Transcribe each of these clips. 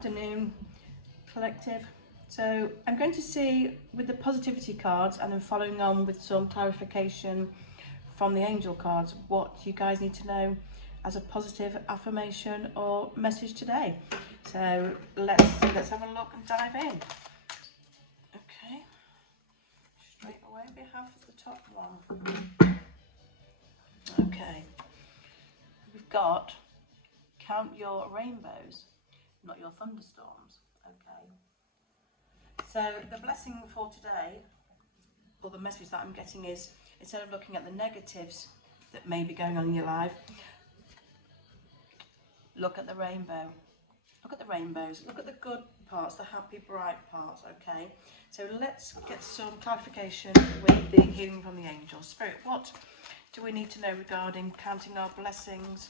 Afternoon, collective. So I'm going to see with the positivity cards and then following on with some clarification from the angel cards what you guys need to know as a positive affirmation or message today. So let's have a look and dive in. Okay, straight away we have the top one. Okay, we've got count your rainbows, not your thunderstorms. Okay. So the blessing for today, or the message that I'm getting is, instead of looking at the negatives that may be going on in your life, look at the rainbow. Look at the rainbows. Look at the good parts, the happy, bright parts, okay? So let's get some clarification with the healing from the angels. Spirit, what do we need to know regarding counting our blessings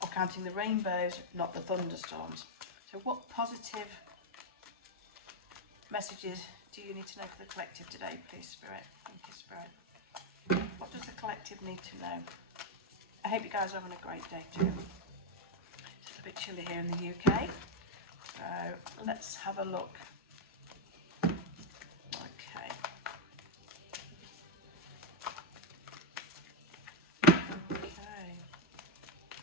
or counting the rainbows, not the thunderstorms? So what positive messages do you need to know for the collective today, please, Spirit? Thank you, Spirit. What does the collective need to know? I hope you guys are having a great day too. It's a bit chilly here in the UK, so let's have a look. Okay. Okay.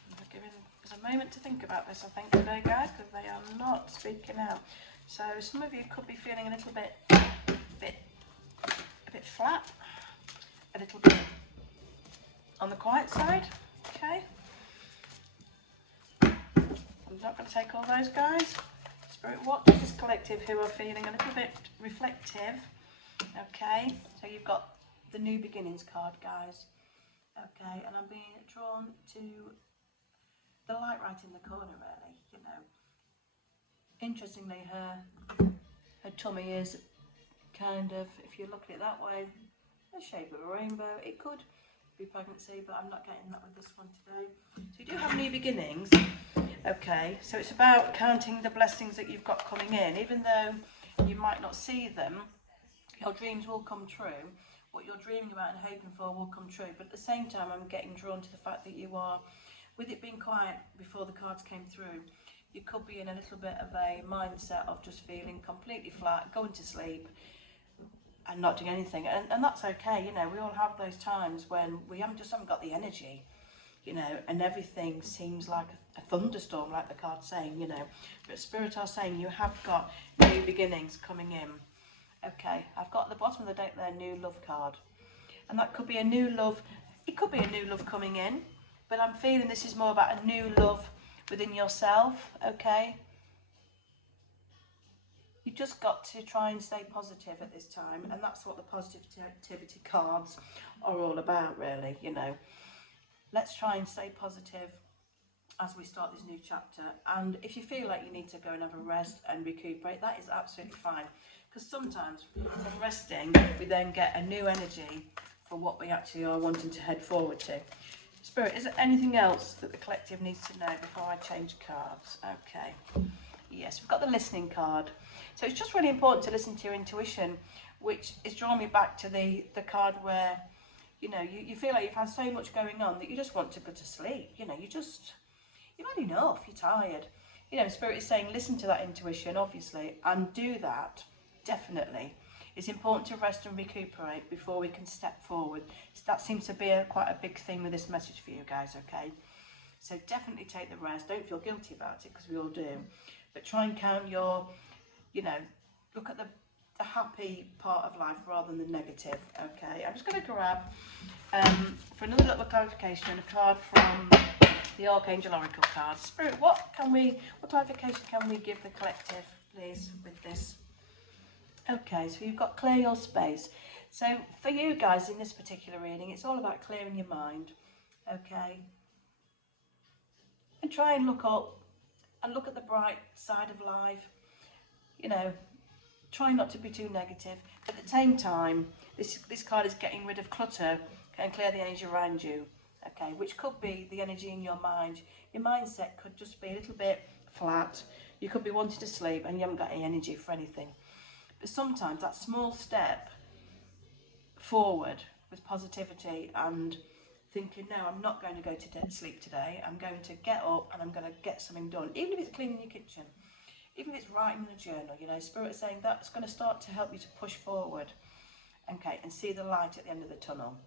I'm giving us a moment to think about this, I think, today, guys, because they are not speaking out. So some of you could be feeling a little bit flat, a little bit on the quiet side. Okay. I'm not going to take all those, guys. Spirit, what does this collective who are feeling a little bit reflective? Okay, so you've got the new beginnings card, guys. Okay, and I'm being drawn to the light right in the corner, really. You know, interestingly, her tummy is kind of, if you look at it that way, the shape of a rainbow. It could be pregnancy, but I'm not getting that with this one today. So you do have new beginnings. Okay, so it's about counting the blessings that you've got coming in. Even though you might not see them, your dreams will come true. What you're dreaming about and hoping for will come true. But at the same time, I'm getting drawn to the fact that you are, with it being quiet before the cards came through, you could be in a little bit of a mindset of just feeling completely flat, going to sleep and not doing anything. And that's okay, you know, we all have those times when we haven't got the energy, you know, and everything seems like a thunderstorm, like the card's saying, you know. But Spirit are saying you have got new beginnings coming in. Okay, I've got at the bottom of the deck there, new love card. And that could be a new love, it could be a new love coming in, but I'm feeling this is more about a new love within yourself, okay? You've just got to try and stay positive at this time, and that's what the positivity cards are all about, really, you know. Let's try and stay positive as we start this new chapter. And if you feel like you need to go and have a rest and recuperate, that is absolutely fine. Because sometimes from resting, we then get a new energy for what we actually are wanting to head forward to. Spirit, is there anything else that the collective needs to know before I change cards? Okay. Yes, we've got the listening card. So it's just really important to listen to your intuition, which is drawing me back to the card where, you know, you feel like you've had so much going on that you just want to go to sleep. You know, you've had enough, you're tired. You know, Spirit is saying listen to that intuition, obviously, and do that, definitely. It's important to rest and recuperate before we can step forward. So that seems to be quite a big thing with this message for you guys, okay? So definitely take the rest. Don't feel guilty about it, because we all do. But try and count your, you know, look at the happy part of life rather than the negative, okay? I'm just going to grab, for another little clarification, a card from the Archangel Oracle cards. Spirit, what clarification can we give the collective, please, with this? Okay, so you've got clear your space. So for you guys in this particular reading, it's all about clearing your mind, okay? And try and look up and look at the bright side of life. You know, try not to be too negative. But at the same time, this card is getting rid of clutter and clear the energy around you, okay, which could be the energy in your mind. Your mindset could just be a little bit flat. You could be wanting to sleep and you haven't got any energy for anything. But sometimes that small step forward with positivity and thinking, no, I'm not going to go to sleep today. I'm going to get up and I'm going to get something done, even if it's cleaning your kitchen, even if it's writing in a journal. You know, Spirit is saying that's going to start to help you to push forward, okay, and see the light at the end of the tunnel.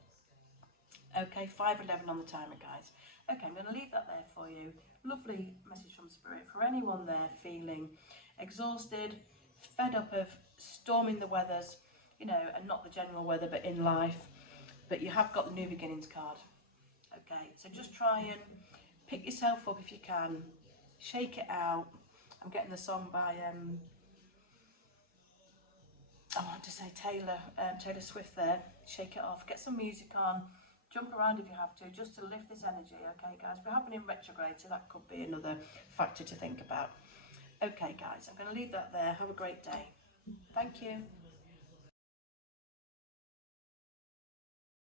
Okay, 5:11 on the timer, guys. Okay, I'm going to leave that there for you. Lovely message from Spirit for anyone there feeling exhausted, fed up of storming the weathers, you know, and not the general weather, but in life. But you have got the New Beginnings card. Okay, so just try and pick yourself up if you can, shake it out. I'm getting the song by I want to say Taylor Swift there. Shake it off, get some music on, jump around if you have to, just to lift this energy. Okay, guys, we're happening in retrograde, so that could be another factor to think about. Okay, guys, I'm going to leave that there. Have a great day. Thank you.